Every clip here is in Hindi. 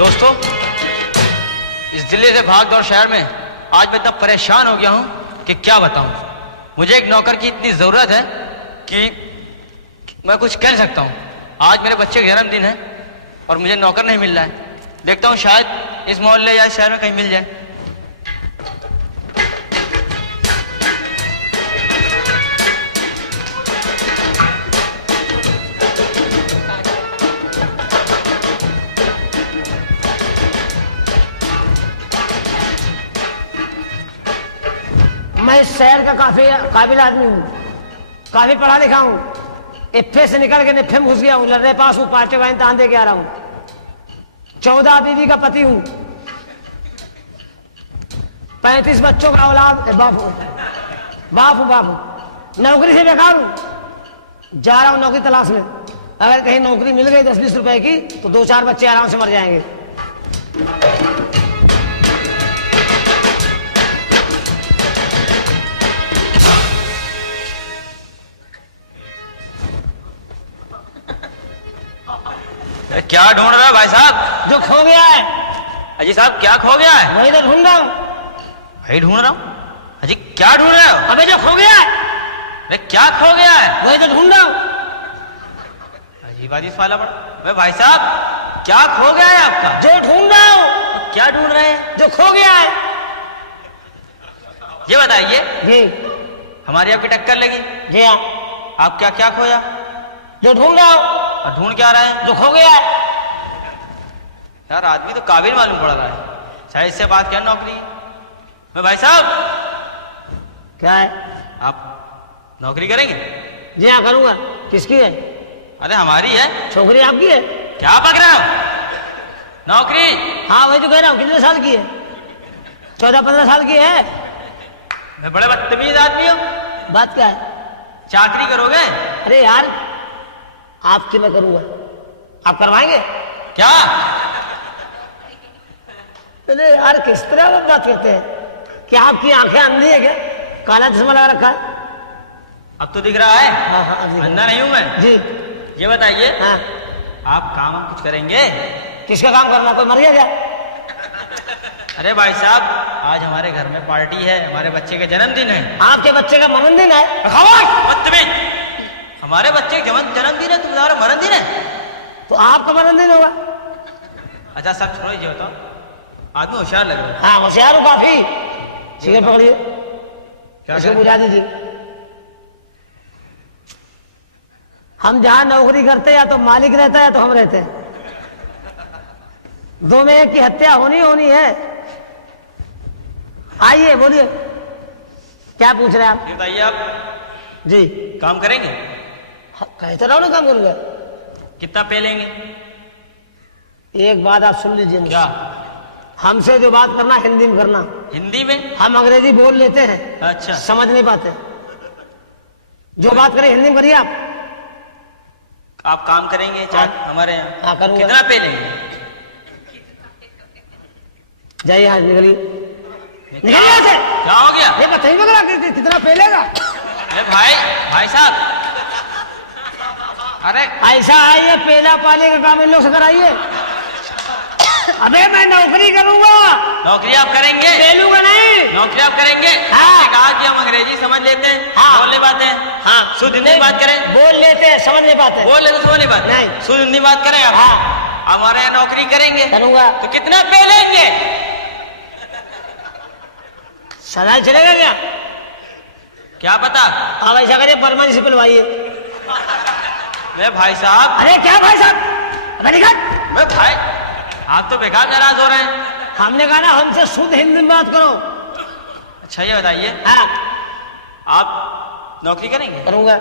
दोस्तों, इस दिल्ली से भाग दौड़ शहर में आज मैं इतना परेशान हो गया हूं कि क्या बताऊं। मुझे एक नौकर की इतनी जरूरत है कि मैं कुछ कह नहीं सकता हूं। आज मेरे बच्चे का जन्मदिन है और मुझे नौकर नहीं मिल रहा है। देखता हूं शायद इस मोहल्ले या इस शहर में कहीं मिल जाए। मैं इस शहर का काफी काबिल आदमी हूँ, काफी पढ़ा लिखा हूँ। इफ्फे से निकल के निफ्फे में घुस गया हूँ, लर्रे पास हूँ, पार्टी का इम्तहान दे के आ रहा हूँ। 14 बीवी का पति हूँ, 35 बच्चों का औलाद बाप हूँ। नौकरी से बेकार हूँ, जा रहा हूँ नौकरी तलाश में। अगर कहीं नौकरी मिल गई 10-20 रुपए की तो 2-4 बच्चे आराम से मर जाएंगे। क्या ढूंढ रहा है भाई साहब? जो खो गया है। अजी साहब, क्या खो गया है? वही तो ढूंढ रहा हूँ। भाई ढूंढ रहा हूँ। अजी क्या ढूंढ रहे हो? अबे जो खो गया है। अरे क्या खो गया है? वही तो ढूंढ रहा हूँ। अजीब आदमी वाला पड़ा। अरे भाई साहब, क्या खो गया है आपका? जो ढूंढ रहा हूँ। क्या ढूंढ रहे हैं? जो खो गया है। ये बताइए, जी हमारी आपकी टक्कर लगी। जी हाँ। आप क्या क्या खोया? जो ढूंढ रहा हूँ। और ढूंढ क्या रहे हैं? जो खो गया है। यार आदमी तो काबिल मालूम पड़ रहा है। शायद इससे बात क्या नौकरी। मैं भाई साहब, क्या है? आप नौकरी करेंगे? जी हाँ करूंगा। किसकी है? अरे हमारी है। छोकरी आपकी है? क्या पक रहे हो? नौकरी। हाँ वही तो कह रहा हूँ। कितने साल की है? 14-15 साल की है। मैं बड़े बदतमीज आदमी हूँ। बात क्या है? चाकरी करोगे? अरे यार आपकी मैं करूंगा, आप करवाएंगे क्या? अरे यार किस तरह आप बात करते हैं? क्या आपकी आंखें अंधी है क्या? काला चश्मा लगा रखा है? अब तो दिख रहा है। हाँ हाँ अब अंधा नहीं हूं मैं। जी। ये बताइए, हाँ आप काम हम कुछ करेंगे? किसका काम करना? कोई मर गया क्या? अरे भाई साहब, आज हमारे घर में पार्टी है, हमारे बच्चे का जन्मदिन है। आपके बच्चे का जन्मदिन है? बदतमीज! हमारे बच्चे का जन्मदिन है, तुम्हारा मरणदिन है? तो आपका जन्मदिन होगा। अच्छा सब छोड़ो, ये बताओ, आदमी होशियार लग रहा है। हाँ होशियार हूँ काफी। सिगरेट पकड़िए, क्या इसको बुझा दीजिए। हम जहां नौकरी करते या तो मालिक रहता है या तो हम रहते हैं। दो में एक की हत्या होनी है। आइए बोलिए, क्या पूछ रहे हैं आप? ये बताइए, आप जी काम करेंगे? कहते रहो ना काम करूंगा। कितना पे लेंगे? एक बात आप सुन लीजिए। क्या? हमसे जो बात करना हिंदी में करना। हिंदी में? हम अंग्रेजी बोल लेते हैं, अच्छा। समझ नहीं पाते। जो बात करें हिंदी में करिए आप। आप काम करेंगे हमारे यहाँ? हाँ करूंगा। कितना पे लेंगे? जाइए यहाँ निकलिए, निकलिए यहाँ से। क्या हो गया? ये बताइए वगैरह कितना पे लेगा? अरे भाई साहब, अरे ऐसा है ये पेला पाले का काम इन लोग से कराइए। अबे मैं नौकरी करूंगा। नौकरी आप करेंगे? पेलूंगा नहीं। नौकरी आप करेंगे? हाँ। आपने कहा कि हम अंग्रेजी समझ लेते हैं, हाँ। बोल नहीं पाते हैं। हाँ शुद्ध हिंदी बात करें। बोल लेते हैं, समझ नहीं पाते। बोल लेते समझ नहीं पाते? नहीं। शुद्ध हिंदी बात करें आप। हाँ हमारे यहाँ नौकरी करेंगे करूंगा। तो कितना पे लेंगे? सदा चलेगा क्या? क्या पता। अब ऐसा करिए परमानेंट से पिलवाइए। मैं भाई साहब। अरे क्या भाई साहब? अबे निकल। मैं भाई, आप तो बेकार नाराज हो रहे हैं। हमने कहा ना हमसे शुद्ध हिंदी में बात करो। अच्छा ये बताइए, हाँ आप नौकरी करेंगे? करूंगा।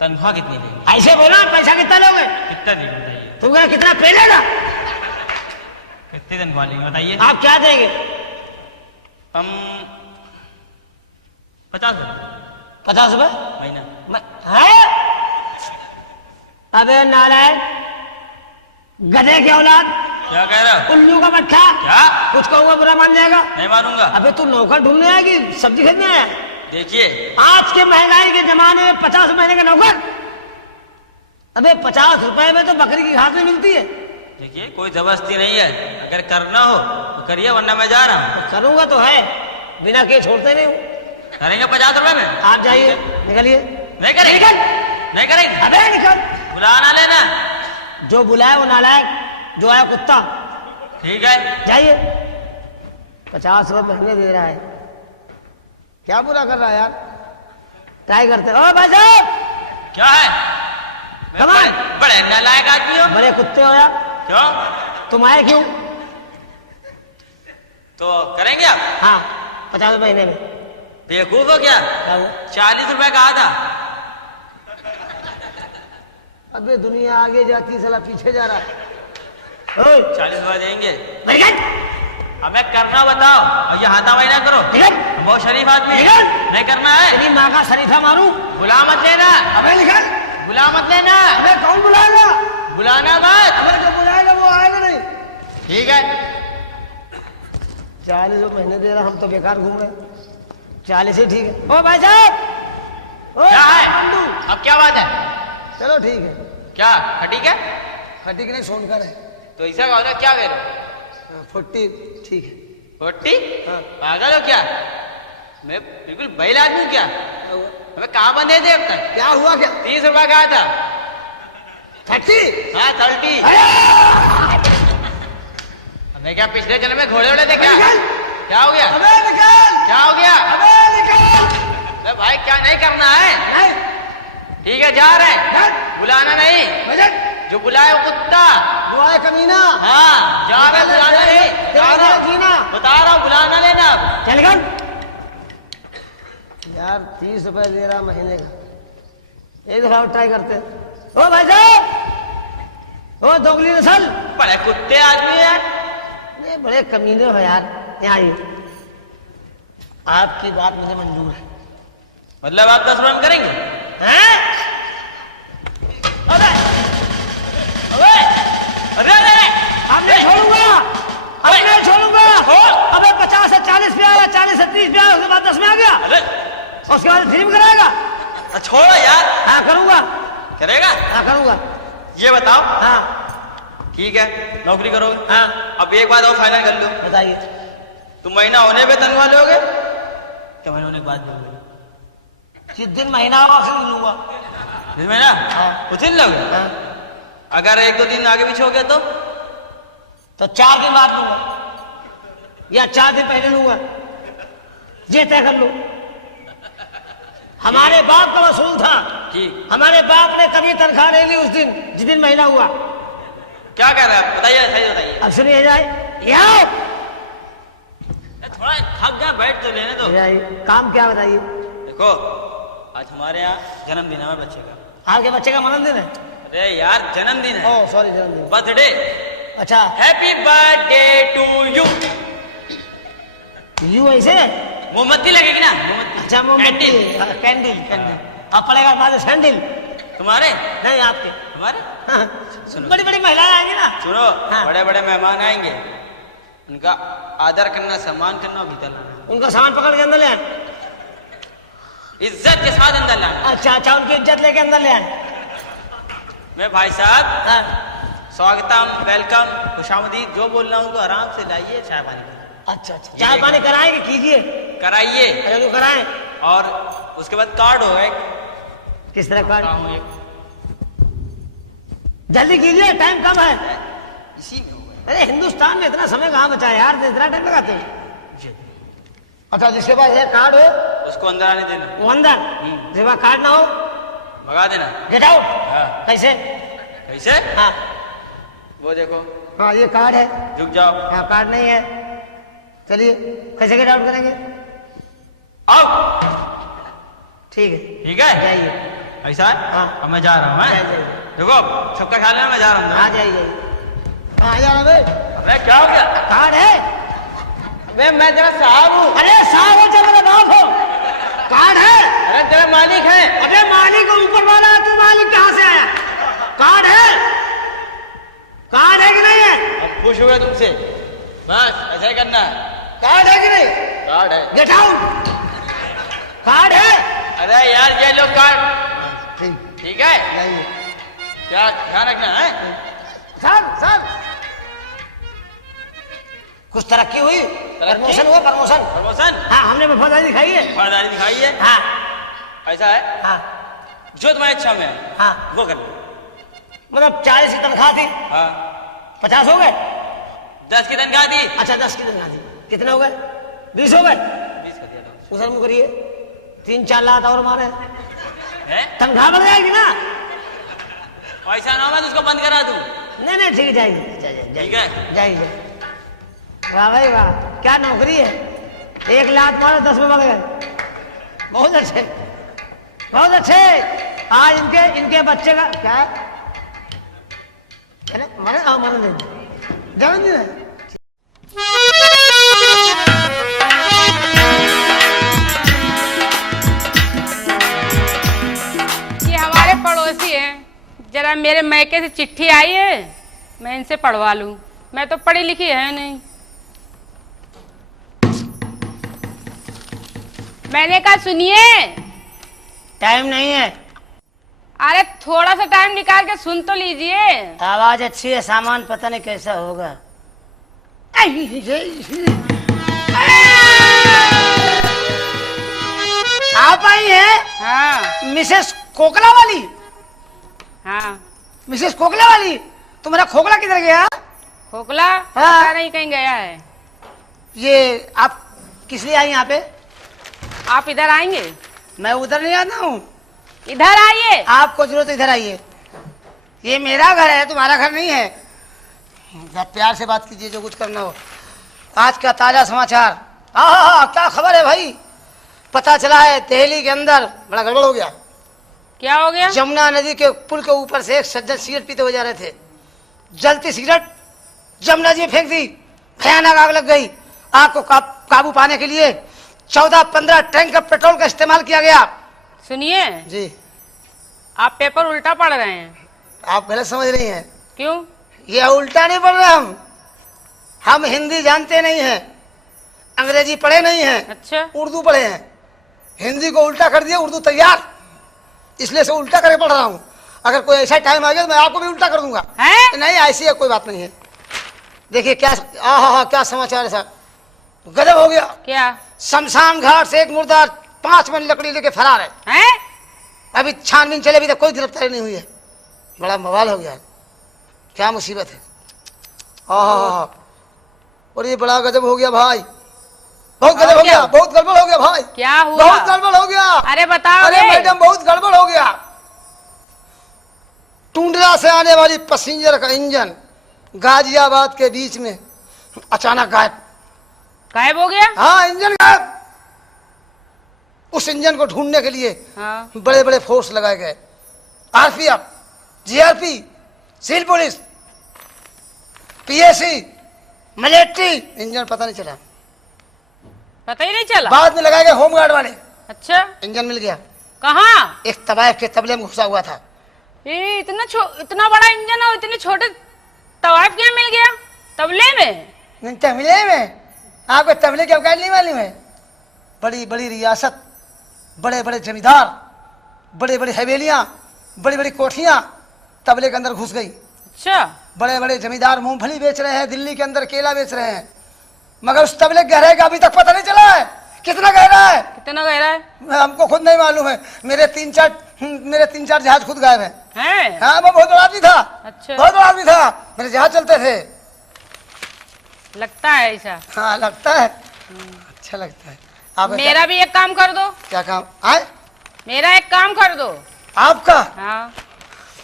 तनख्वाह कितनी देंगे? ऐसे बोला पैसा कितना लोगे? कितना देंगे बताइए? तुम कहा कितना पे लेगा? कितनी तनख्वाह लेंगे बताइए? आप क्या देंगे? हम 50 50 रुपए महीना। है? अबे नालायक, गधे की औलाद, क्या कह रहे हो? उल्लू का मट्ठा। क्या? कुछ कहूंगा बुरा मान जाएगा? नहीं मानूंगा। अबे तू नौकर ढूंढने आया कि सब्जी खरीदने आया? देखिए, आज के महंगाई के जमाने में 50 महीने का नौकर। अबे 50 रुपए में तो बकरी की घास नहीं मिलती है। देखिए कोई जबरदस्ती नहीं है, अगर करना हो तो करिए, वरना मैं जा रहा हूँ। करूंगा तो है, बिना के छोड़ते नहीं हूँ। करेंगे 50 रुपए में? आप जाइए, निकलिए। नहीं करेंगे, नहीं करेंगे। अबे निकल, बुलाना लेना। जो बुलाए वो नालायक, जो आया कुत्ता। ठीक है, जाइए। 50 रुपए महीने दे रहा है, क्या बुरा कर रहा है यार। ट्राई करते। ओ भाई साहब, क्या है? Come on! बड़े नालायक आदमी हो। बड़े कुत्ते हो यार। क्यों? तुम आए क्यों? तो करेंगे आप? हाँ, 50 रुपए महीने में। बेवकूफ हो क्या? क्या हुआ? 40 रुपए कहा था। अबे दुनिया आगे जाती, साला पीछे जा रहा है। ओए, 40 रुपए देंगे। निकल, हमें करना बताओ, और ये हाथापाई ना करो। निकल, बहुत शरीफ आदमी है। निकल। नहीं करना है। तेरी माँ का शरीफा मारूं? बुला मत लेना। अबे निकल। बुला मत लेना। अबे कौन बुलाएगा? बुलाना मत। अबे जो बुलाएगा वो आएगा नहीं। ठीक है। 40 रुपए महीने दे रहा, हम तो बेकार घूम रहे। 40 ही ठीक है। ओ भाई साहब, ओ क्या है? बंधु। अब क्या बात है? चलो ठीक है। क्या खटी है? खटी की नहीं, सोनकर है। तो ऐसा कहो ना, क्या कह रहे हो? 40 ठीक है। 40? हाँ। पागल हो क्या? मैं बिल्कुल बैल आदमी हूँ क्या? हमें कहाँ बंधे थे अब तक? क्या हुआ क्या? 30 रुपया कहा था। 30? हाँ 30। हमें क्या पिछले जन्म में घोड़े उड़े थे क्या? निकल। क्या हो गया? अबे निकल। क्या हो गया? अबे निकल। अबे भाई क्या नहीं करना है? नहीं। ठीक है, जा रहे हैं। निकल। बुलाना नहीं, बजट। जो बुलाए वो कुत्ता। वो आए कमीना। हाँ जा रहे हैं, बुलाना नहीं। जा रहा हूँ। जीना। बता रहा हूँ, बुलाना लेना अब। चल गन। यार 30 रुपए दे रहा महीने का, एक दफा और ट्राई करते। ओ भाई साहब, ओ दोगली नस्ल, बड़े कुत्ते आदमी है। ये बड़े कमीने हो यार। यहाँ आइए, आपकी बात मुझे मंजूर है। मतलब आप 10 रुपए में करेंगे? हैं? अबे अबे अरे अरे अब नहीं छोड़ूंगा, अब नहीं छोड़ूंगा। अबे 50 से 40 पे आया, 40 से 30 पे आया, उसके बाद 10 में आ गया, अरे उसके बाद ड्रीम कराएगा। छोड़ो यार। हाँ करूंगा, करेगा? हाँ करूंगा। ये बताओ। हाँ ठीक है, नौकरी करोगे? हाँ। अब एक बात और फाइनल कर लो, बताइए। तुम महीना होने पे तनख्वाह लोगे? क्या महीना होने के बाद लोगे? जिस दिन महीना होगा उस दिन लूंगा। जिस महीना? हाँ। उस दिन लोगे? हाँ। अगर 1-2 दिन आगे पीछे हो गया तो 4 दिन बाद लूंगा या 4 दिन पहले लूंगा, ये तय कर लो। हमारे बाप का वसूल था, ठीक। हमारे बाप ने कभी तनख्वाह नहीं ली उस दिन जिस दिन महीना हुआ। क्या कह रहे हैं आप? बताइए, सही बताइए। अब सुनिए जाए, यहाँ थोड़ा थक गया, बैठ तो लेने दो। काम क्या बताइए। देखो, आज हमारे यहाँ जन्मदिन है हमारे बच्चे का। आपके बच्चे का जन्मदिन है? अरे यार जन्मदिन है। ओह सॉरी, जन्मदिन। बर्थडे। अच्छा, happy birthday to you. You ऐसे? मोमबत्ती लगेगी ना, मोमबत्ती। अच्छा मोमबत्ती, कैंडल। Candle, candle. अब पड़ेगा बाद सैंडल। तुम्हारे? नहीं आपके। हमारे? हाँ। बड़ी बड़ी महिलाएं आएंगी ना। सुनो, हाँ। बड़े बड़े मेहमान आएंगे, उनका आदर करना, सम्मान करना और भीतर लाना। उनका सामान पकड़ के अंदर ले आए। इज्जत के साथ अंदर लाना। अच्छा अच्छा, उनकी इज्जत लेके अंदर ले आए। मैं भाई साहब हाँ। स्वागतम, वेलकम, खुशामदीद जो बोल रहा हूँ तो आराम से लाइए, चाय पानी अच्छा अच्छा, चाय पानी कराएंगे, कीजिए। कराइए। अच्छा तो कराएं। और उसके बाद कार्ड होगा एक। किस तरह का? हूँ एक जल्दी कीजिए, टाइम कम है। इसी में होगा। अरे हिंदुस्तान में इतना समय कहाँ बचा है यार, इतना टाइम लगाते हैं। अच्छा, जिसके पास है कार्ड हो उसको अंदर आने देना, वो अंदर, जिसके पास कार्ड ना हो भगा देना। Get out. हाँ। कैसे? कैसे? हाँ वो देखो, हाँ, ये कार्ड है। रुक जाओ। हाँ कार्ड नहीं है, चलिए कैसे गेट आउट करेंगे? आओ। ठीक है, ठीक है, जाइए। ऐसा है? हाँ। अब मैं जा रहा हूँ। मैं जाइए। देखो, सबका ख्याल है, मैं जा रहा हूँ। हाँ जाइए। कहाँ जा रहे? अरे क्या हो गया? कार्ड है? मैं तेरा साहब हूँ। अरे साहब हो चाहे मेरा बाप हो, कार्ड है। अरे तेरा मालिक है। अबे मालिक ऊपर वाला है, तू मालिक कहाँ से आया? कार्ड है, कार्ड है कि नहीं है? अब खुश हो गया तुमसे, बस ऐसा ही करना है। कार्ड है कि नहीं? कार्ड है। Get out. कार्ड है? अरे यार ये लो कार्ड। ठीक, ठीक है, जाइए। क्या ध्यान रखना है? सर कुछ तरक्की हुई, प्रमोशन हुआ, प्रमोशन। प्रमोशन? हाँ, हमने वफादारी दिखाई है। वफादारी दिखाई है? हाँ ऐसा है? हाँ जो तुम्हारी इच्छा में है हाँ, वो कर लो। मतलब 40 की तनख्वाह थी, हाँ। 50 हो गए। 10 की तनख्वाह दी। अच्छा 10 की तनख्वाह थी, कितने हो गए? 20 हो गए। 20 कर दिया तो। उधर मुँह करिए, 3-4 लाख और मारे, है? तनख्वाह बढ़ जाएगी ना। ऐसा ना हो मैं तो उसको बंद करा दूं। नहीं नहीं, ठीक है, जाइए ठीक है। जाइए। वाह भाई वाह, क्या नौकरी है। 1 लाख मारो, 10 में बढ़ गए। बहुत अच्छे, बहुत अच्छे। आज इनके बच्चे का क्या है? मरे जन्मदिन है। ये हमारे पड़ोसी हैं, जरा मेरे मैके से चिट्ठी आई है, मैं इनसे पढ़वा लूं। मैं तो पढ़ी लिखी है नहीं। मैंने कहा सुनिए। टाइम नहीं है। अरे थोड़ा सा टाइम निकाल के सुन तो लीजिए। आवाज अच्छी है, सामान पता नहीं कैसा होगा। आप आई हैं? हाँ मिसेस कोकला वाली? हाँ। मिसेस कोकला वाली, तुम्हारा खोखला किधर गया? खोखला? हाँ। पता नहीं कहीं गया है। ये आप किस लिए आई यहाँ पे? आप इधर आएंगे? मैं उधर नहीं आता हूँ। इधर आइए। आपको जरूरत इधर आइए। ये मेरा घर है, तुम्हारा घर नहीं है। जरा प्यार से बात कीजिए, जो कुछ करना हो। आज का ताजा समाचार। हाँ, क्या खबर है भाई? पता चला है दिल्ली के अंदर बड़ा गड़बड़ हो गया। क्या हो गया? जमुना नदी के पुल के ऊपर से एक सज्जन सिगरेट पीते हुए जा रहे थे। जलती सिगरेट जमुना जी में फेंक दी, भयानक आग लग गई। आग को काबू पाने के लिए 14-15 टैंकर पेट्रोल का इस्तेमाल किया गया। सुनिए जी, आप पेपर उल्टा पढ़ रहे हैं। आप गलत समझ रही हैं। क्यों? ये उल्टा नहीं पढ़ रहे हम हिंदी जानते नहीं हैं, अंग्रेजी पढ़े नहीं हैं। अच्छा। उर्दू पढ़े हैं। हिंदी को उल्टा कर दिया, उर्दू तैयार, इसलिए से उल्टा करके पढ़ रहा हूँ। अगर कोई ऐसा टाइम आ गया तो मैं आपको भी उल्टा कर दूंगा। है? नहीं, ऐसी है, कोई बात नहीं है। देखिए क्या क्या समाचार है साहब, गजब हो गया। क्या? शमशान घाट से एक मुर्दा 5 मन लकड़ी लेके फरार है। हैं? अभी छानबीन चले, अभी तक कोई गिरफ्तारी नहीं हुई है। बड़ा बवाल हो गया है, क्या मुसीबत है। और ये बड़ा गजब हो गया भाई, बहुत गजब हो गया, बहुत गड़बड़ हो गया भाई। क्या हुआ? बहुत गड़बड़ हो गया। अरे बताओ। अरे मैडम, बहुत गड़बड़ हो गया। टुंडला से आने वाली पैसेंजर का इंजन गाजियाबाद के बीच में अचानक गायब हो गया? हाँ, इंजन गायब। उस इंजन को ढूंढने के लिए हाँ। बड़े बड़े फोर्स लगाए गए। RPF, GRP, civil police, PAC, military. Engine पता नहीं चला, पता ही नहीं चला। बाद में लगाए गए होमगार्ड वाले। अच्छा, इंजन मिल गया। कहाँ? एक तवायफ के तबले में घुसा हुआ था। ये इतना बड़ा इंजन है, इतने छोटे तवायफ क्या मिल गया तबले में? नहीं, तबले में? आपको तबले की अवकाश नहीं मालूम है? बड़ी बड़ी रियासत, बड़े बड़े जमींदार, बड़े बड़े हवेलियां, बड़ी बड़ी कोठियां तबले के अंदर घुस गई। अच्छा। बड़े बड़े जमींदार मूंगफली बेच रहे हैं, दिल्ली के अंदर केला बेच रहे हैं, मगर उस तबले गहराई का अभी तक पता नहीं चला है। कितना गहरा है? कितना गहरा है? हमको खुद नहीं मालूम है। मेरे 3-4 जहाज खुद गायब हैं। हैं? हाँ, वो बहुत बड़ा आदमी था। अच्छा। बहुत बड़ा आदमी था, मेरे जहाज चलते थे। लगता है ऐसा। हाँ, लगता है। अच्छा लगता है। आप मेरा भी एक काम कर दो। क्या काम? आए? मेरा एक काम कर दो। आपका? हाँ।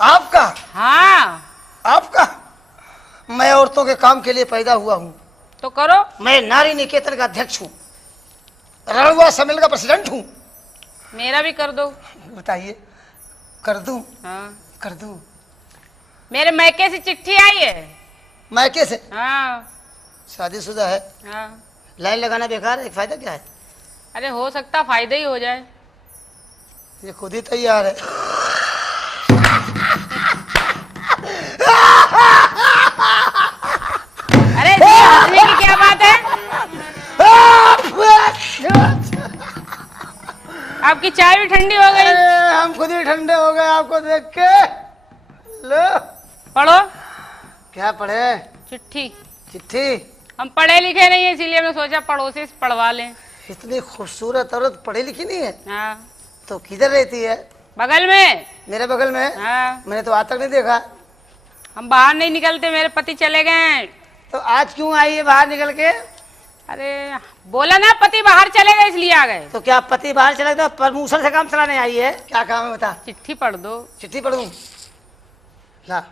आपका? हाँ। आपका? मैं औरतों के काम के लिए पैदा हुआ हूँ। तो करो। मैं नारी निकेतन का अध्यक्ष हूँ, रणवा सम्मेलन का प्रेसिडेंट हूँ। मेरा भी कर दो। बताइए, कर दूं? हाँ। कर दूं। मेरे मैके से चिट्ठी आई है। मैके से? हाँ। शादीशुदा है? हाँ। लाइन लगाना बेकार है, फायदा क्या है? अरे हो सकता फायदा ही हो जाए। ये खुद ही तैयार है। अरे हंसने की क्या बात है? आपकी चाय भी ठंडी हो गई। हम खुद ही ठंडे हो गए आपको देख के। लो पढ़ो। क्या पढ़े? चिट्ठी। चिट्ठी? हम पढ़े लिखे नहीं है, इसीलिए हमने सोचा पड़ोसी से पढ़वा लें। इतनी खूबसूरत औरत पढ़ी लिखी नहीं है? हाँ। तो किधर रहती है? बगल में। मेरे बगल में? हाँ। मैंने तो आज तक नहीं देखा। हम बाहर नहीं निकलते, मेरे पति चले गए। तो आज क्यों आई है बाहर निकल के? अरे बोला ना पति बाहर चले गए इसलिए आ गए। तो क्या पति बाहर चले तो प्रमोशन से काम चलाने आई है? क्या काम है बता। चिट्ठी पढ़ दो। चिट्ठी पढ़ दूं? ला।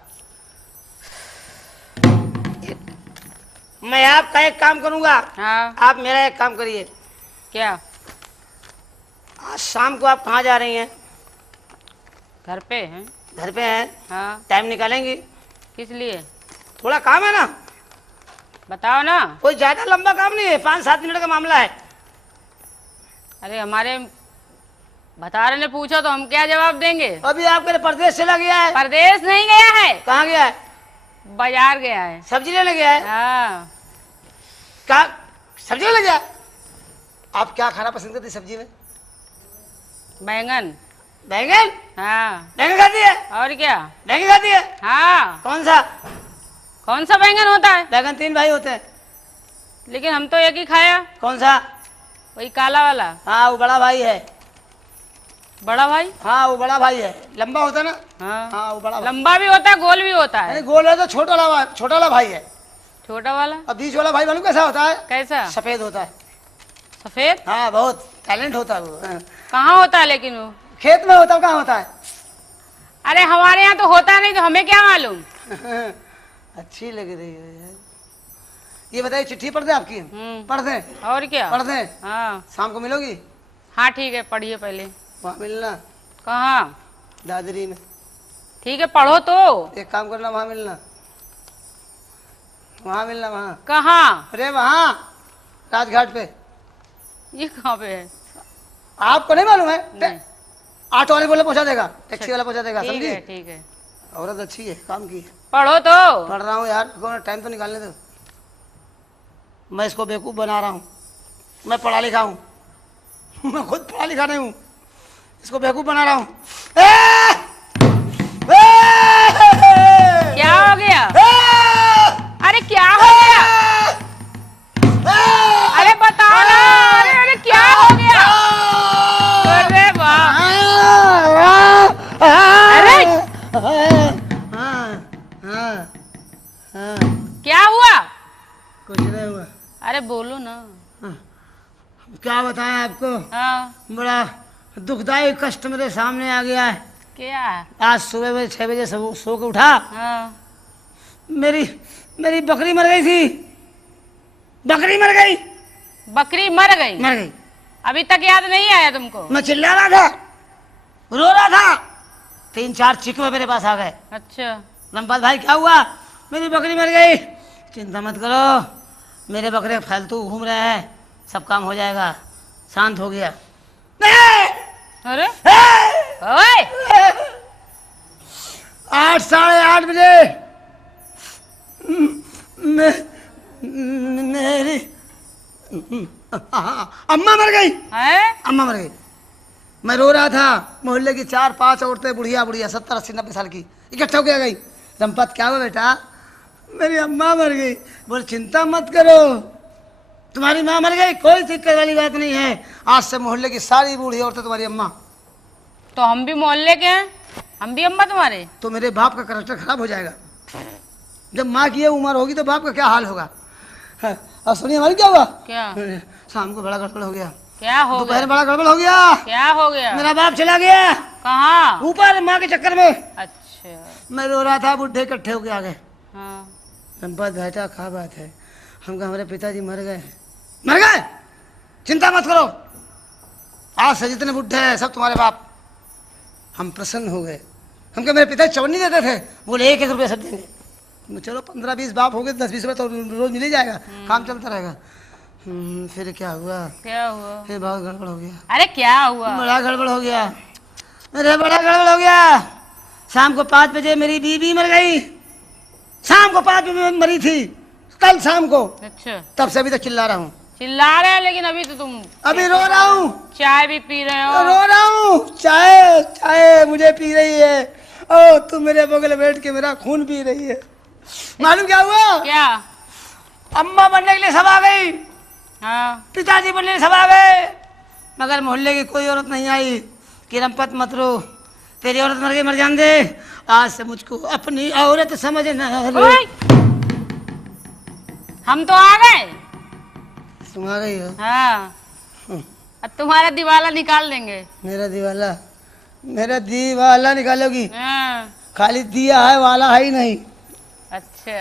मैं आपका एक काम करूंगा। हाँ। आप मेरा एक काम करिए। क्या? आज शाम को आप कहाँ जा रही हैं? घर पे हैं। घर पे हैं? हाँ। टाइम निकालेंगी? किस लिए? थोड़ा काम है ना। बताओ ना। कोई ज्यादा लंबा काम नहीं है, 5-7 मिनट का मामला है। अरे हमारे बता रहे ने पूछा तो हम क्या जवाब देंगे? अभी आपके परदेश चला गया है। परदेश नहीं गया है। कहाँ गया है? बाजार गया है। सब्जी लेने गया है? हाँ। क्या सब्जी लेने गया? आप क्या खाना पसंद करती सब्जी में? बैंगन। बैंगन? हाँ। बैंगन खाती है? और क्या? बैंगन खाती है? हाँ। कौन सा? कौन सा बैंगन होता है? बैंगन 3 भाई होते हैं। लेकिन हम तो एक ही खाया। कौन सा? वही काला वाला। हाँ वो बड़ा भाई है। बड़ा भाई? हाँ वो बड़ा भाई है, लंबा होता है ना। हाँ। हाँ वो बड़ा भाई। लंबा भी होता है, गोल भी होता है। नहीं गोल है तो छोटा वाला भाई है। छोटा वाला? अब बीच वाला भाई मालूम कैसा होता है? कैसा? सफेद होता है। सफेद? हाँ बहुत टैलेंट होता है वो। हाँ। कहाँ होता है लेकिन वो? खेत में होता है। कहाँ होता है? अरे हमारे यहाँ तो होता नहीं, तो हमें क्या मालूम। अच्छी लग रही है यार। ये बताइए चिट्ठी पढ़ दे आपकी? पढ़ दे। और क्या? पढ़ दे। हाँ। शाम को मिलोगी? हाँ ठीक है, पढ़िए पहले। वहाँ मिलना। कहाँ? दादरी में। ठीक है पढ़ो तो। एक काम करना, वहाँ मिलना। वहाँ मिलना। वहाँ कहाँ? अरे वहाँ राजघाट पे। ये कहाँ पे है? आपको नहीं मालूम है? नहीं। ऑटो वाले बोले पहुँचा देगा, टैक्सी वाला पहुँचा देगा। ठीक समझी? है ठीक है। औरत अच्छी है, काम की। पढ़ो तो। पढ़ रहा हूँ यार, टाइम तो निकालने दो। मैं इसको बेवकूफ़ बना रहा हूँ। मैं पढ़ा लिखा हूँ। मैं खुद पढ़ा लिखा नहीं हूँ, इसको बेवकूफ़ बना रहा हूँ। क्या हो गया? अरे क्या हो गया? अरे बताओ ना। अरे अरे क्या हो गया? अरे वाह। अरे क्या हुआ? कुछ नहीं हुआ। अरे बोलो ना। क्या बताएं आपको? हाँ। बड़ा दुखदायी कष्ट मेरे सामने आ गया है। क्या? आज सुबह में 6 बजे सो के उठा। हाँ। मेरी बकरी मर गई थी। बकरी मर गई। बकरी मर गई? मर गई। अभी तक याद नहीं आया तुमको? मैं चिल्ला रहा था, रो रहा था। 3-4 चिकवे मेरे पास आ गए। अच्छा। लंपाल भाई क्या हुआ? मेरी बकरी मर गई। चिंता मत करो, मेरे बकरे फालतू घूम रहे हैं, सब काम हो जाएगा। शांत हो गया। अरे ओए 8 साढ़े 8 बजे मेरी अम्मा मर गई। हैं? अम्मा मर गई। मैं रो रहा था, मोहल्ले की 4-5 औरतें बुढ़िया 70, 80, 90 साल की इकट्ठा हो गई। दंपत क्या हुआ बेटा? मेरी अम्मा मर गई। बोल चिंता मत करो, तुम्हारी माँ मर गई, कोई दिक्कत वाली बात नहीं है। आज से मोहल्ले की सारी बूढ़ी औरतें तुम्हारी अम्मा। तो हम भी मोहल्ले के हैं, हम भी अम्मा तुम्हारे। तो मेरे बाप का करैक्टर खराब हो जाएगा। जब माँ की ये उम्र होगी तो बाप का क्या हाल होगा। हाँ, और सुनिए हमारी क्या हुआ? क्या? शाम को बड़ा गड़बड़ हो गया। क्या हो दोपहर गया? बड़ा गड़बड़ हो गया। क्या हो गया? मेरा बाप चला गया। कहाँ? ऊपर माँ के चक्कर में। अच्छा। मैं रो रहा था, बुढ़े इकट्ठे होके आ गए। हाँ। संपत बेटा क्या बात है? हम कहा हमारे पिताजी मर गए। मर गए? चिंता मत करो, आज से जितने बुढ़े हैं सब तुम्हारे बाप। हम प्रसन्न हो गए। हम कहा मेरे पिताजी चवन्नी देते थे, बोले 1-1 रुपये सब देंगे। चलो 15-20 बाप हो गए, 10-20 रुपये तो रोज मिल ही जाएगा, काम चलता रहेगा। फिर क्या हुआ? क्या हुआ? फिर बहुत गड़बड़ हो गया। अरे क्या हुआ? बड़ा गड़बड़ हो गया। अरे बड़ा गड़बड़ हो गया। शाम को 5 बजे मेरी बीवी मर गई। शाम को 5 बजे मरी थी, कल शाम को। अच्छा। तब से अभी तक चिल्ला रहा हूँ। चिल्ला रहे हैं लेकिन अभी तो तुम अभी रो रहा हूँ। चाय भी पी रहे हो। रो रहा हूँ। चाय चाय मुझे पी रही है। ओ तुम मेरे बगल बैठ के मेरा खून पी रही है। मालूम क्या हुआ? क्या? अम्मा बनने के लिए सब आ गई, हाँ। पिताजी बनने के लिए सब आ गए, मगर मोहल्ले की कोई औरत नहीं आई कि रंपत मत रो, तेरी औरत मर गई, मर जान दे, आज से मुझको अपनी औरत समझना। ओए! हम तो आ गए। तुम आ गई हो? हाँ। अब तुम्हारा दिवाला निकाल देंगे। मेरा दीवाला निकालोगी? हाँ। खाली दिया है, वाला है ही नहीं। अच्छा।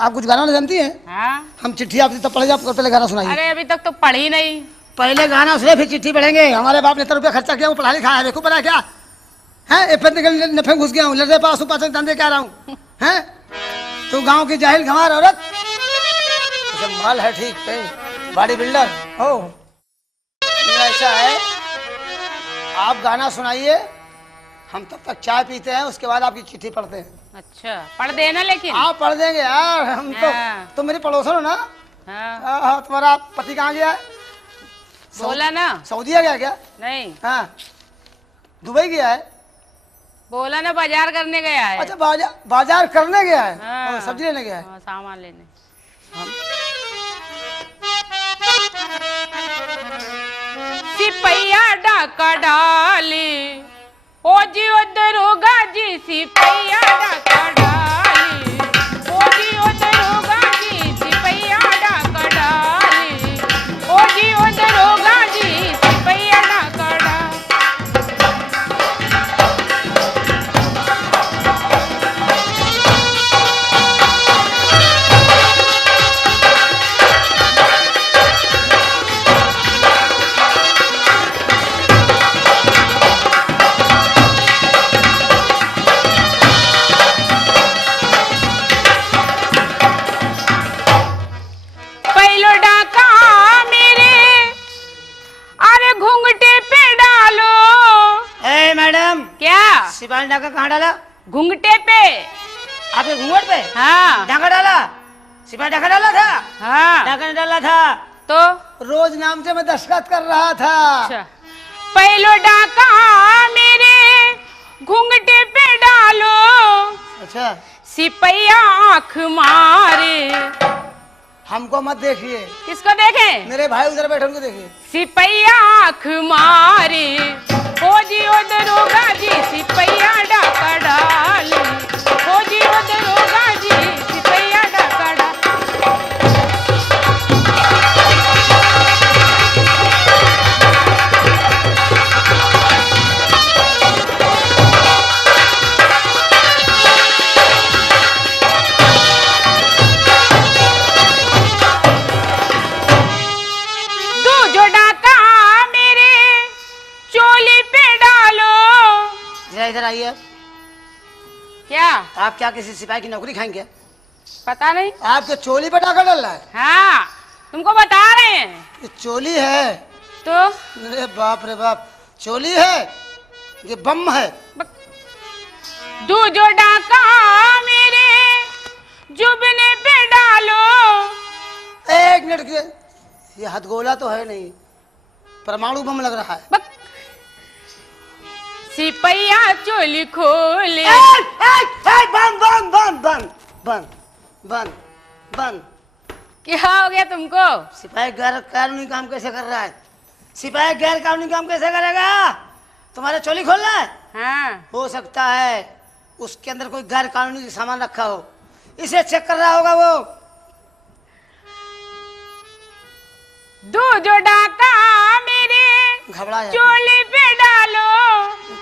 आप कुछ गाना नहीं जानती हैं? हाँ। हम चिट्ठी आपसे तब पढ़े, आप पहले गाना सुनाइए। अरे अभी तक तो पढ़ी नहीं। पहले गाना सुने फिर चिट्ठी पढ़ेंगे। हमारे बाप ने इतना रुपया खर्चा किया, वो पढ़ा लिखा है, देखो पढ़ा क्या है? नफे घुस गया हूँ, लड़े पास धंधे कह रहा हूँ, हैं? तू गांव की जाहिल गंवार औरत, माल है ठीक है, बॉडी बिल्डर हो। ऐसा है, आप गाना सुनाइए, हम तब तक चाय पीते हैं, उसके बाद आपकी चिट्ठी पढ़ते हैं। अच्छा, पढ़ देना लेकिन। आप पढ़ देंगे यार, हम तो हाँ। तुम मेरी पड़ोसन हो ना? हाँ। हाँ, तुम्हारा पति कहाँ गया है? बोला ना। सऊदीया गया क्या? नहीं। हाँ, दुबई गया है। बोला ना बाजार करने गया है। अच्छा, बाजार करने गया है। हाँ। सब्जी लेने गया है। हाँ, सामान लेने। सिपैया डाका डाली, ओ जी ओ दरोगा जी, सिपैया डाका डाली, ओ जी ओ दरोगा जी, सिपैया डाका डाली, ओ जी ओ दरोगा जी, सिपैया डाका डाली। पहलो डाका मेरे, अरे घूंघटे पे डालो। ए मैडम, क्या? सिपाही डाका कहाँ डाला? घूंघटे पे। आपके घूंघट पे हाँ। डाका डाला? सिपाही डाका डाला था? हाँ। डाका नहीं डाला था, तो रोज नाम से मैं दस्तखत कर रहा था। अच्छा, पहलो डाका मेरे घूंघटे पे डालो, अच्छा, सिपैया आंख मारे। हमको मत देखिए, किसको देखे? मेरे भाई उधर बैठे उनको देखिए। सिपैया आंख मारे, ओ जी ओ दरोगा जी, सिपैया डाका डाली, ओ जी ओ दरोगा जी, सिपैया डाका डाली। दो जो डाका मेरे चोली पे डालो। जरा इधर आइए। क्या? आप क्या किसी सिपाही की नौकरी खाएंगे? पता नहीं। आपके चोली पे डाका डाल रहा है? हाँ, तुमको बता रहे हैं। ये चोली है? तो अरे बाप रे बाप, चोली है ये बम है। दो जो डाका मेरे जुबने पे डालो। एक मिनट के, ये हथगोला तो है नहीं, परमाणु बम लग रहा है। सिपैया चोली खोले। बंद बंद बंद बंद बंद बंद बंद। क्या हो गया तुमको? सिपाही गैर कानूनी काम कैसे कर रहा है? सिपाही गैर कानूनी काम कैसे करेगा? तुम्हारे चोली खोलना है? हाँ। हो सकता है उसके अंदर कोई गैर कानूनी सामान रखा हो, इसे चेक कर रहा होगा वो। दो जो डाका मेरे घबरा जाती। चोली पे डालो।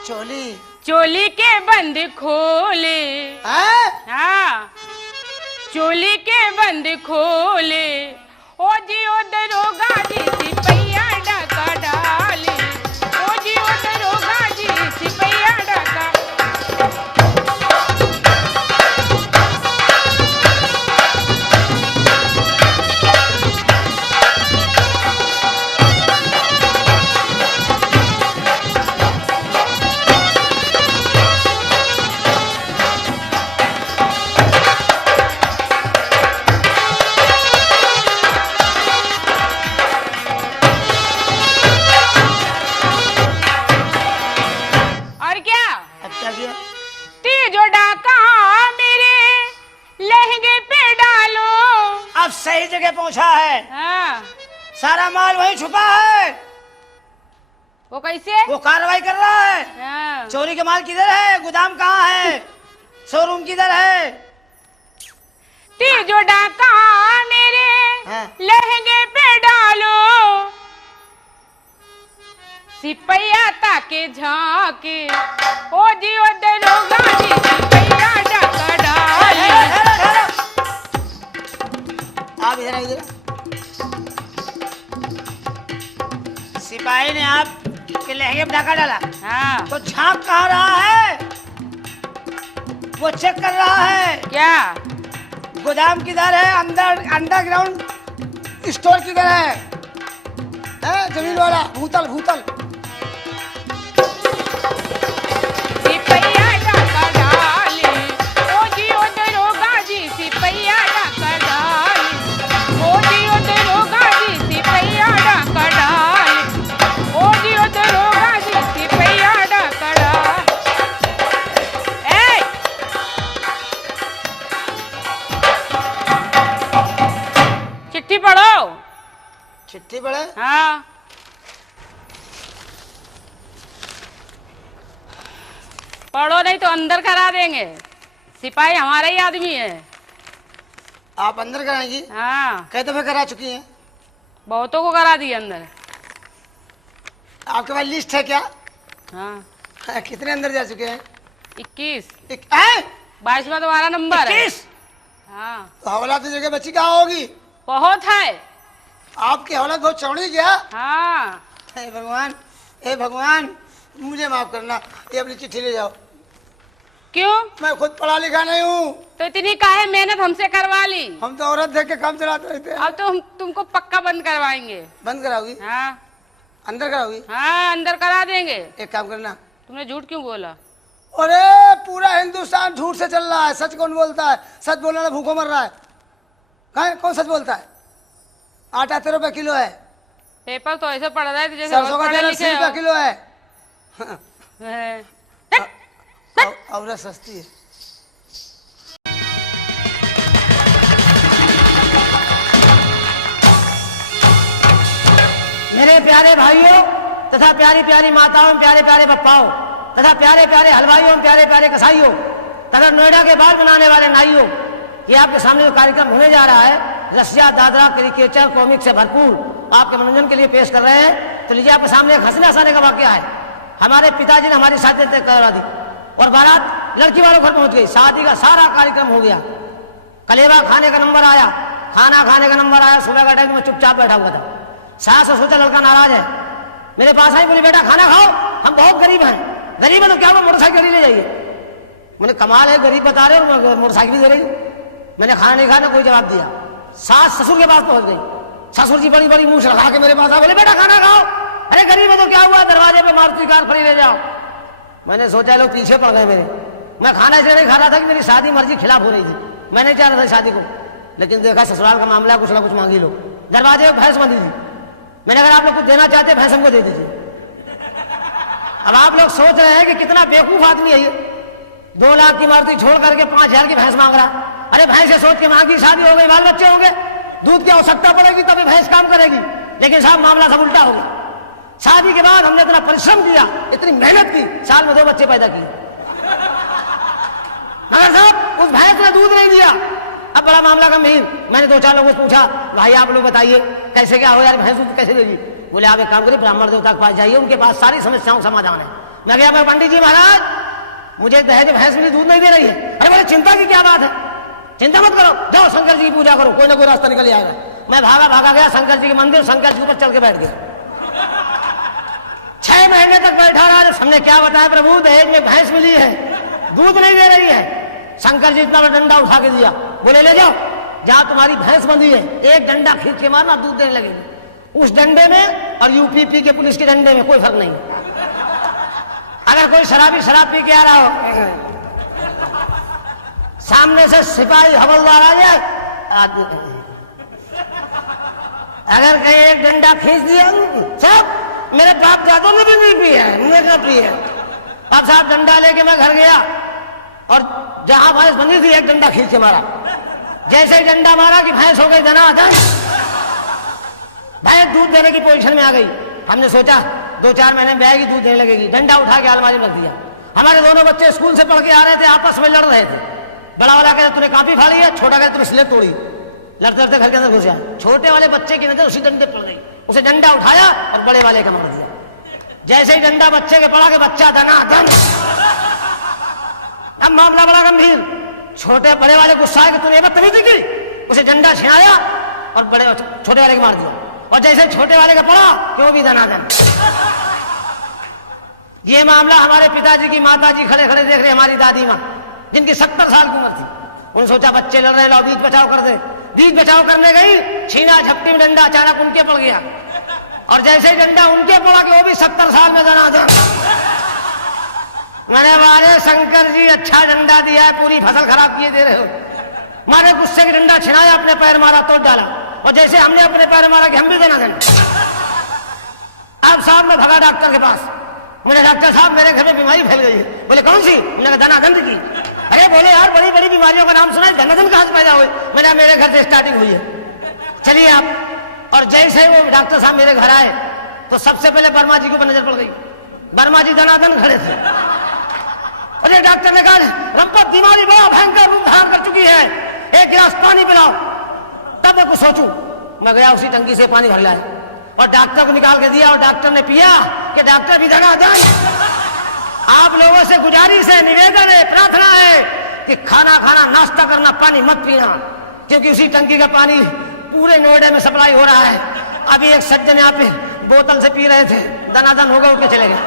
चोली? चोली के बंद खोले। हाँ, चोली के बंद खोले, ओ जी ओ दरोगा जी, सिपैया डाका डाली, ओ जी ओ दरोगा जी, सिपैया डाका। लहंगे पे डालो। अब सही जगह पहुंचा है, हाँ, सारा माल वहीं छुपा है। वो कैसे? वो कार्रवाई कर रहा है। हाँ, चोरी के माल किधर है, गोदाम कहाँ है, शोरूम किधर है? तीजो डाका मेरे हाँ। लहंगे पे डालो। सिपैया ताके झाके, ओ जी ओ दरोगा जी, सिपैया डाका डाले। आप इधर आइए। सिपाही ने आप के लहंगे पे डाका डाला, हाँ, तो झांक कहाँ रहा है? वो चेक कर रहा है क्या? गोदाम किधर है, अंडरग्राउंड स्टोर किधर है? जमीन वाला भूतल भूतल। सिपैया डाका डाले, ओ जी ओ दरोगा जी, सिपैया डाका डाले। ओ जी ओ दरोगा जी, सिपैया डाका डाले। ओ जी ओ दरोगा जी, सिपैया डाका डाले। ए! चिट्ठी पढ़ो। चिट्ठी पढ़े? हाँ, पढ़ो नहीं तो अंदर करा देंगे। सिपाही हमारा ही आदमी है। आप अंदर कराएंगी? हाँ, कई दफे करा चुकी हैं। बहुतों को करा दिए अंदर। आपके पास लिस्ट है क्या? हाँ, कितने अंदर जा चुके हैं? 21, 22वां तुम्हारा नंबर है। 21? हाँ, तो हवाला तो जगह बची कहाँ होगी? बहुत है। आपकी हवालत बहुत चौड़ी क्या? हाँ, हे भगवान, हे भगवान, मुझे माफ करना। ये अपनी चिट्ठी ले जाओ। क्यों? मैं खुद पढ़ा लिखा नहीं हूँ। तो इतनी काहे मेहनत हमसे करवा ली? हम तो औरत देख के काम चलाते रहते हैं। अब तो हम तुमको पक्का बंद करवाएंगे। बंद कराओगी? हाँ, अंदर कराओगी? हाँ, अंदर करा देंगे। एक काम करना। तुमने झूठ क्यों बोला? अरे पूरा हिंदुस्तान झूठ से चल रहा है, सच कौन बोलता है? सच बोलने वाला भूखों मर रहा है। कौन सच बोलता है? आटा 13 रुपए किलो है, पेपर तो ऐसे पढ़ रहा है जैसे सरसों का तेल 80 रुपए किलो है। है। औरत सस्ती है। मेरे प्यारे भाइयों तथा प्यारी प्यारी माताओं, प्यारे प्यारे बप्पाओं तथा प्यारे प्यारे हलवाइयों, प्यारे प्यारे कसाईयों तथा नोएडा के बाल बनाने वाले नाइयों, ये आपके सामने जो कार्यक्रम होने जा रहा है, रसिया दादरा क्रिकेचर कॉमिक से भरपूर आपके मनोरंजन के लिए पेश कर रहे हैं। तो लीजिए आपके सामने एक हंसने हंसाने का वाक्य है। हमारे पिताजी ने हमारी शादी तय करा दी और बारात लड़की वालों घर पहुंच गई। शादी का सारा कार्यक्रम हो गया। कलेवा खाने का नंबर आया, खाना खाने का नंबर आया। सुबह का टाइम में चुपचाप बैठा हुआ था। सास ने सोचा लड़का नाराज है, मेरे पास आई, बोली बेटा खाना खाओ, हम बहुत गरीब हैं। गरीब है तो क्या, वो मोटरसाइकिल ले जाइए। मैंने कमाल है, गरीब बता रहे हो, मोटरसाइकिल दे रही। मैंने खाना नहीं खाना, कोई जवाब दिया। सास ससुर के पास पहुंच गई। ससुर जी बड़ी बड़ी मुंह लगा के मेरे पास आ, बोले बेटा खाना खाओ। अरे गरीब है तो क्या हुआ, दरवाजे पे मारुति कार खड़ी ले जाओ। मैंने सोचा लोग पीछे पड़ गए मेरे। मैं खाना इसलिए नहीं खा रहा था कि मेरी शादी मर्जी खिलाफ हो रही थी, मैं नहीं चाह रहा था शादी को। लेकिन देखा ससुराल का मामला, कुछ ना कुछ मांगी लो। दरवाजे पे भैंस बंधी थी। मैंने अगर आप लोग कुछ देना चाहते भैंस हमको दे दीजिए। अब आप लोग सोच रहे हैं कि कितना बेवकूफ आदमी है ये, 2 लाख की मारुति छोड़ करके 5,000 की भैंस मांग रहा। अरे भैंस से सोच के मांगी, शादी हो गई, बाल बच्चे हो गए, दूध की आवश्यकता पड़ेगी तभी भैंस काम करेगी। लेकिन साहब मामला सब उल्टा हो गया। शादी के बाद हमने इतना परिश्रम किया, इतनी मेहनत की, साल में 2 बच्चे पैदा किए, मगर साहब उस भैंस ने दूध नहीं दिया। अब बड़ा मामला गंभीर। मैंने 2-4 लोगों से पूछा, भाई आप लोग बताइए कैसे क्या हो यार, भैंस दूध कैसे देगी? बोले आप एक काम करिए, ब्राह्मण देवता के पास जाइए, उनके पास सारी समस्याओं का समाधान है। मैं गया, मैं पंडित जी महाराज मुझे दहेज भैंस मेरी दूध नहीं दे रही है। अरे बोले चिंता की क्या बात है, चिंता मत करो, जाओ शंकर जी की पूजा करो, कोई ना कोई रास्ता निकल जाएगा। मैं भागा गया शंकर जी के मंदिर, शंकर जी ऊपर चल के बैठ गया। 6 महीने तक बैठा रहा। हमने क्या बताया, प्रभु दहेज में भैंस मिली है, दूध नहीं दे रही है। शंकर जी इतना बड़ा डंडा उठा के दिया, बोले ले जाओ, जहां तुम्हारी भैंस बंधी है एक डंडा खींच के मारना, दूध देने लगेगी। उस डंडे में और यूपीपी के पुलिस के डंडे में कोई फर्क नहीं। अगर कोई शराबी शराब पी के आ रहा हो, सामने से सिपाही हवलदार आ जाए, अगर कहीं एक डंडा खींच दिया, सब मेरे बाप दादों ने भी नहीं पिया है, मैंने क्या पिया। अब साहब डंडा लेके मैं घर गया और जहां भैंस बंधी थी एक डंडा खींच के मारा। जैसे ही डंडा मारा कि भैंस हो गई धनाधन, भैंस दूध देने की पोजीशन में आ गई। हमने सोचा 2-4 महीने में बैगी दूध देने लगेगी। डंडा उठा के अलमारी में रख दिया। हमारे दोनों बच्चे स्कूल से पढ़ के आ रहे थे, आपस में लड़ रहे थे। बड़ा वाला कहता तूने काफी फाड़ी है, छोटा कहता तूने स्लेट तोड़ी। लड़ते लड़ते घर के अंदर घुस गया। छोटे वाले बच्चे की नजर उसी डंडे पड़ गई, उसे डंडा उठाया और बड़े वाले का मार दिया। जैसे ही डंडा बच्चे के पड़ा के बच्चा धनाधन। अब मामला बड़ा गंभीर। छोटे बड़े वाले गुस्सा है कि तूने बदतमीजी की, उसे डंडा छिनाया और बड़े छोटे वाले को मार दिया। और जैसे छोटे वाले का पड़ा कि वो भी धनाधन। ये मामला हमारे पिताजी की माताजी खड़े खड़े देख रहे, हमारी दादी माँ जिनकी 70 साल की उम्र थी। उन्होंने सोचा बच्चे लड़ रहे, लाओ बीच बचाव कर दे। बीच बचाव करने गई, छीना झपटी में डंडा अचानक उनके पड़ गया। और जैसे ही डंडा उनके पड़ा कि वो भी 70 साल में धनाधन। मैंने वाले शंकर जी अच्छा डंडा दिया है, पूरी फसल खराब किए दे रहे हो। मारे गुस्से की डंडा छिनाया, अपने पैर मारा, तोड़ डाला। और जैसे हमने अपने पैर मारा कि हम भी धनाधन। अब साहब मैं भगा डॉक्टर के पास। मुझे डॉक्टर साहब मेरे घर में बीमारी फैल गई है। बोले कौन सी? मैंने कहा धनाधन की। अरे बोले यार बड़ी बड़ी बीमारियों का नाम सुना है, धनाधन कहां से पैदा हुए? मैंने मेरे घर से स्टार्टिंग हुई है, चलिए आप। और जैसे ही वो डॉक्टर साहब मेरे घर आए तो सबसे पहले वर्मा जी के ऊपर नजर पड़ गई। वर्मा जी धनाधन खड़े थे। और ये डॉक्टर ने कहा रंपत बीमारी बड़ा भयंकर रूप धारण कर चुकी है, एक गिलास पानी पिलाओ। तब मैं कुछ सोचूं, मैं गया उसी टंकी से पानी भर लाया और डॉक्टर को निकाल के दिया। और डॉक्टर ने पिया कि डॉक्टर भी धनाधन। आप लोगों से गुजारिश है, निवेदन है, प्रार्थना है कि खाना खाना, नाश्ता करना, पानी मत पीना, क्योंकि उसी टंकी का पानी पूरे नोएडा में सप्लाई हो रहा है। अभी एक सज्जन यहाँ पे बोतल से पी रहे थे, धनाधन होगा, उठ के चले गए।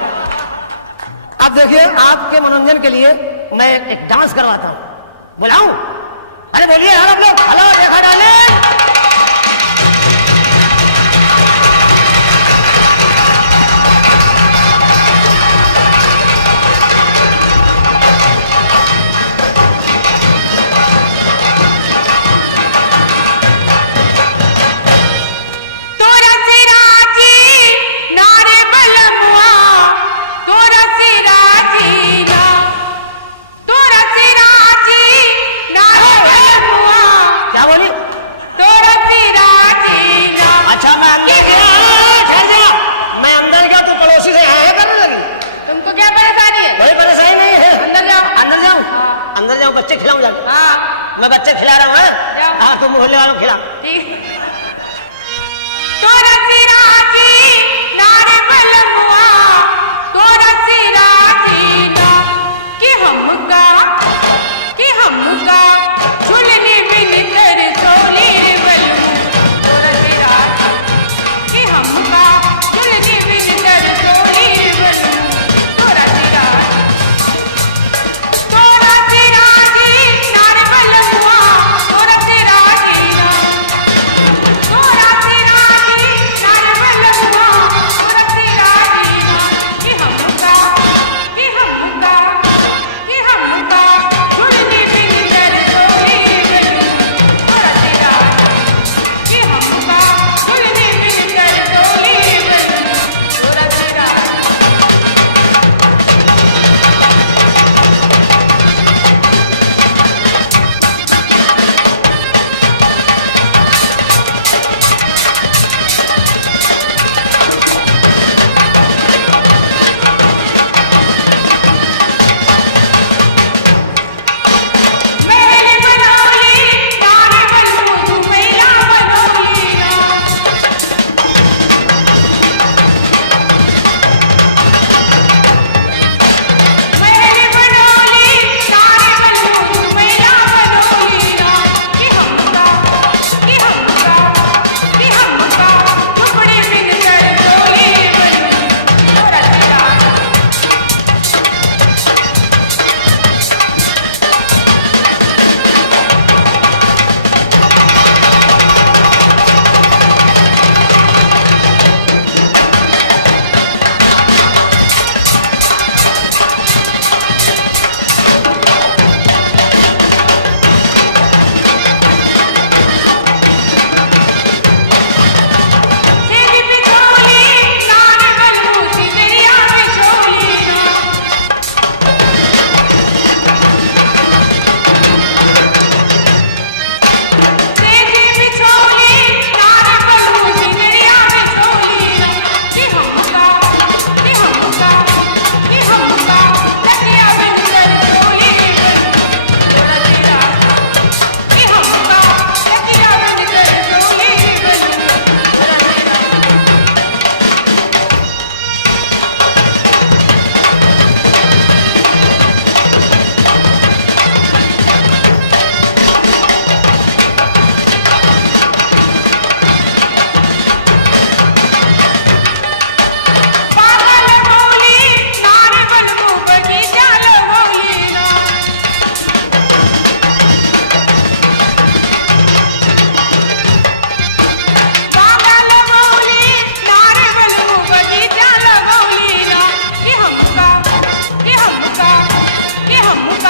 अब देखिए आपके मनोरंजन के लिए मैं एक डांस करवाता हूं, बुलाऊं? अरे बोलिए यार आप लोग, हेलो देखा डाले। बच्चे खिलाऊं जाके? हाँ मैं बच्चे खिला रहा हूँ। हाँ तुम मोहल्ले वालों खिला।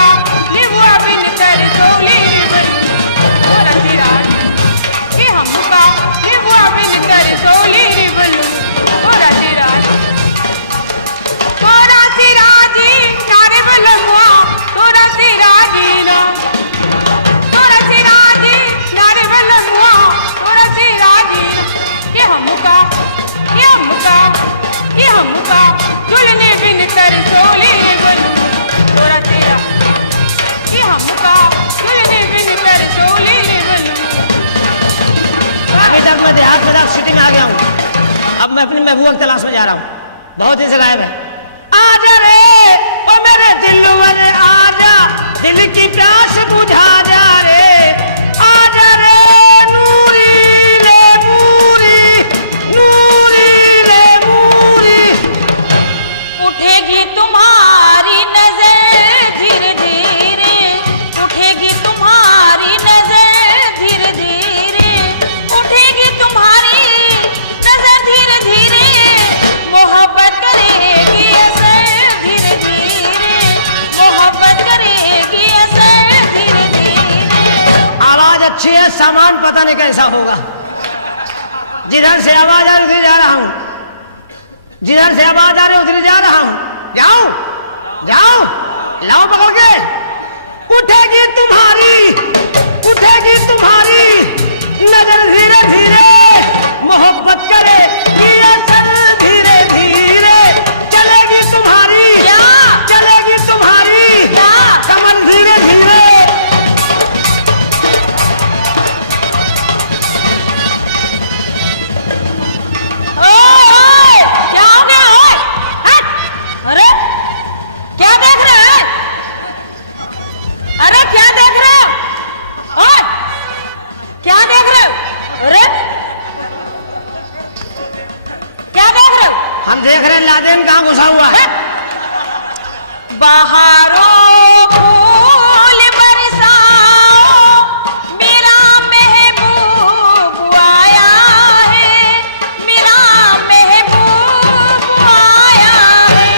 हमका लिबुआ बिन कर सोली बलू तोरा सिराज कि हमका लिबुआ बिन कर सोली बलू तोरा सिराज नारे बलमुआ तोरा सिराजी ना तोरा सिराजी नारे बलमुआ तोरा सिराजी कि हमका दुल्हने बिन कर सोली बलू तोरा तेरा कि हमका दुल्हने बिन कर सोली बलू। अभी तक मैं देहात में सिटी में आ गया हूँ, अब मैं अपनी महबूबा की तलाश में जा रहा हूँ। बहुत दिन से गायब है। आजा रे ओ मेरे दिल वाले आजा, दिल की प्यास बुझा जा रे, आजा रे नूरी रे मूरी, नूरी रे मूरी। उठेगी तुम्हारी नजर धीरे धीरे, उठेगी तुम्हारी नजर धीरे धीरे, उठेगी तुम्हारी नजर धीरे धीरे, मोहब्बत करेगी असर धीरे धीरे, मोहब्बत करेगी असर धीरे धीरे। आवाज अच्छी है, सामान पता नहीं कैसा होगा। जिधर से आवाज आ रही उधर जा रहा हूँ, जिधर से आवाज आ रही उधर जा रहा हूँ। जाओ जाओ लाओ पकड़ के। उठेगी तुम्हारी नजर धीरे धीरे, मोहब्बत करे धीरे धीरे, चलेगी तुम्हारी कमर धीरे धीरे। क्या हो गया? अरे क्या देख रहे हैं? अरे क्या देख रहे हो? ओए क्या देख रहे हो? अरे क्या देख रहे हो? हम देख रहे हैं लादेन कहाँ घुसा हुआ है। बहारों फूल बरसाओ, मेरा महबूब आया है, मेरा महबूब आया है।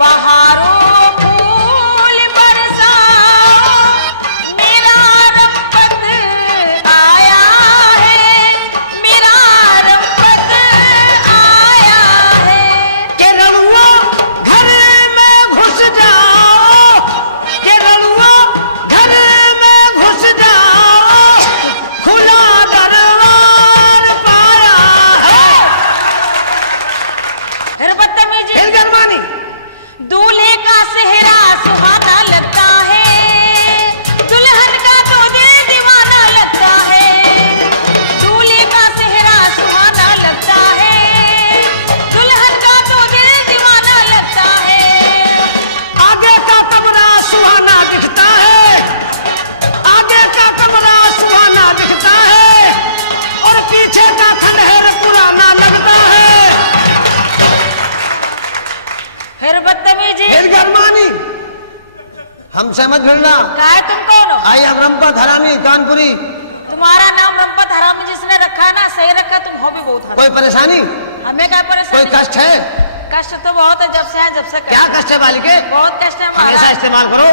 बहारों फूल बरसाओ, मेरा रब्बत आया है, मेरा रब्बत आया है। के रड़ुआ घर में घुस जाओ, के रड़ुआ घर में घुस जाओ, खुला दरबार पाया है। फिर बदतमीजी। फिर गरमानी। दूल्हे का सेहरा सुहाना लगता है, दुल्हन का तो दिल दीवाना लगता है। दूल्हे का सेहरा सुहाना लगता है, दुल्हन का तो दिल दीवाना लगता है। आगे का कमरा सुहाना दिखता है, आगे का कमरा सुहाना दिखता है, और पीछे का खंडहर पुराना लगता है। फिर बदतमीजी। फिर गरमानी। हमसे मत भिड़ना। काय तुम कौन हो? आई अब रंपत हरामी कानपुरी। तुम्हारा नाम रंपत हरामी जिसने रखा ना, सही रखा। तुम हो भी बहुत हरामी। कोई परेशानी, हमें क्या कोई परेशानी? कष्ट है? कष्ट तो बहुत है, जब से है जब से क्या कष्ट है बालिके? बहुत कष्ट है हमेशा महाराज। इस्तेमाल करो।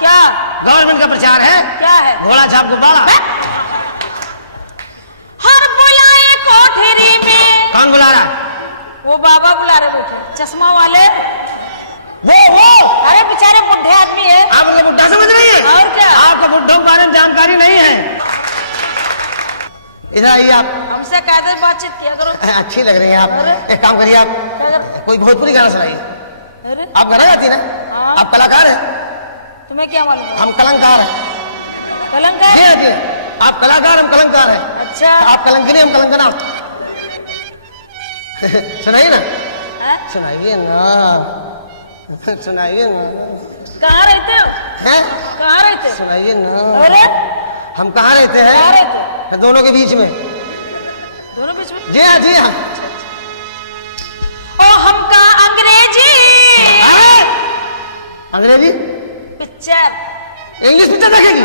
क्या गवर्नमेंट का प्रचार है, क्या है? घोड़ा छाप गुब्बारा। हर बुलाए कोठरी में, कौन बुला रहा? वो बाबा बुला रहे बैठे चश्मा वाले। वो अरे बेचारे बुढ़े आदमी है। आप उसे बुढ़ा समझ रही है? और क्या? आपको बुढ़ों के बारे में जानकारी नहीं है। इधर आइए आप। हमसे कहते बातचीत किया करो। अच्छी लग रही है आप। एक काम करिए, आप क्या कर- कोई भोजपुरी गाना सुनाइए। अरे आप गाना गाती ना? हाँ। आप कलाकार हैं, तुम्हें क्या मालूम? हम कलंकार हैं। कलंकार? ये आप कलाकार, हम कलंकार हैं। अच्छा। आप कलंकनी, हम कलंकना। सुनाइए ना, हैं? सुनाइए ना, सुनाइए ना। कहाँ रहते हो? हैं? कहाँ रहते हो? सुनाइए ना। अरे हम कहाँ रहते कहाँ हैं? रहते? दोनों के बीच में। दोनों बीच में? जी हाँ, जी हाँ। ओ हमका अंग्रेजी अंग्रेजी पिक्चर। इंग्लिश पिक्चर देखेगी?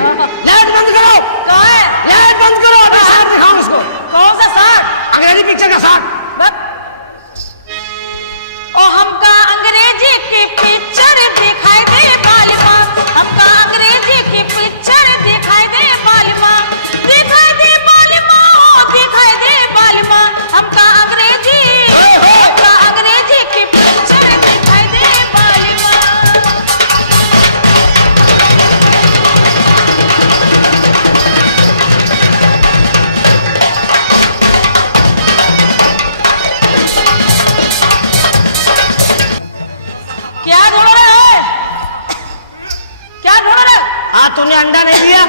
लाइट बंद करो। कौन है? लाइट बंद करो। अभी साथ दिखाओ उसको। कौन सा साथ? अंग्रेजी पिक्चर का साथ। बस। ओ हमका अंग्रेजी की पिक्चर दिखाई दे बालिका आज तूने अंडा नहीं दिया।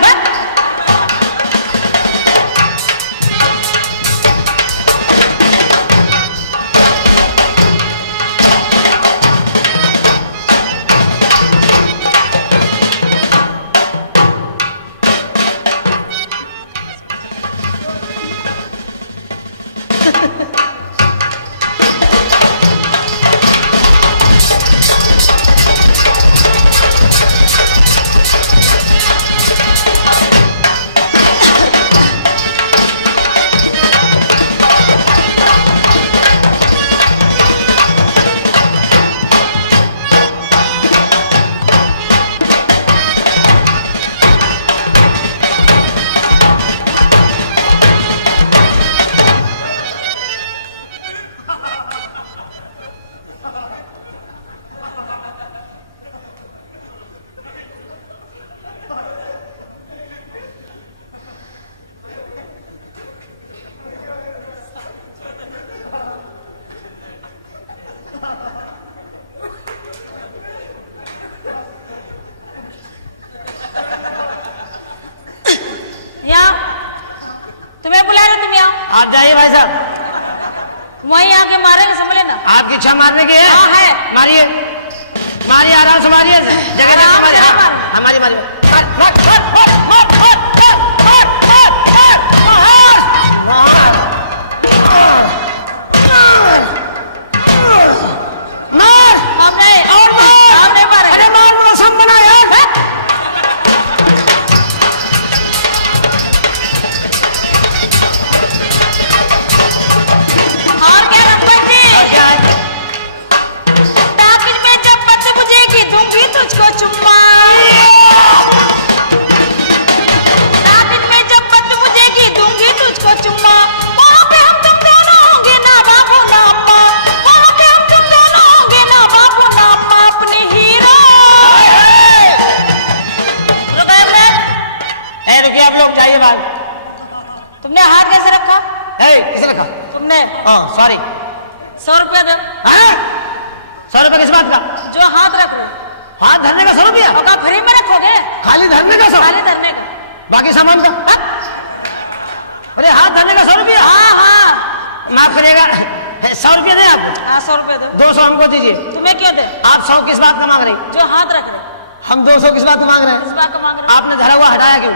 तुम्हें बुला रहे तुम यहाँ। आप जाइए भाई साहब, वहीं आके मारेंगे, समझ लेना। आपकी इच्छा मारने की है? हाँ है। मारिए मारिए, आराम से मारिए, जगह जगह मारिए। हमारी मारिए। आप लोग चाहिए बात। तुमने हाथ कैसे रखा? किसे रखा तुमने? सॉरी। 100 रुपया दो। 100 रुपया किस बात का? जो हाथ रख लो। हाथ धरने का 100 रुपया? और क्या फ्री में रखोगे? खाली धरने का 100? खाली धरने का। बाकी सामान का? अरे हाथ धरने का 100 रुपया? हाँ हाँ। माफ करिएगा, 100 रुपया दें आपको? हाँ 100 रुपया दो। 200 हमको दीजिए। तुम्हें क्यों दे? आप 100 किस बात का मांग रही? जो हाथ रख रहे। हम 200 किस बात का मांग रहे हैं? इस बात का मांग रहे। आपने धरा हुआ हटाया क्यों?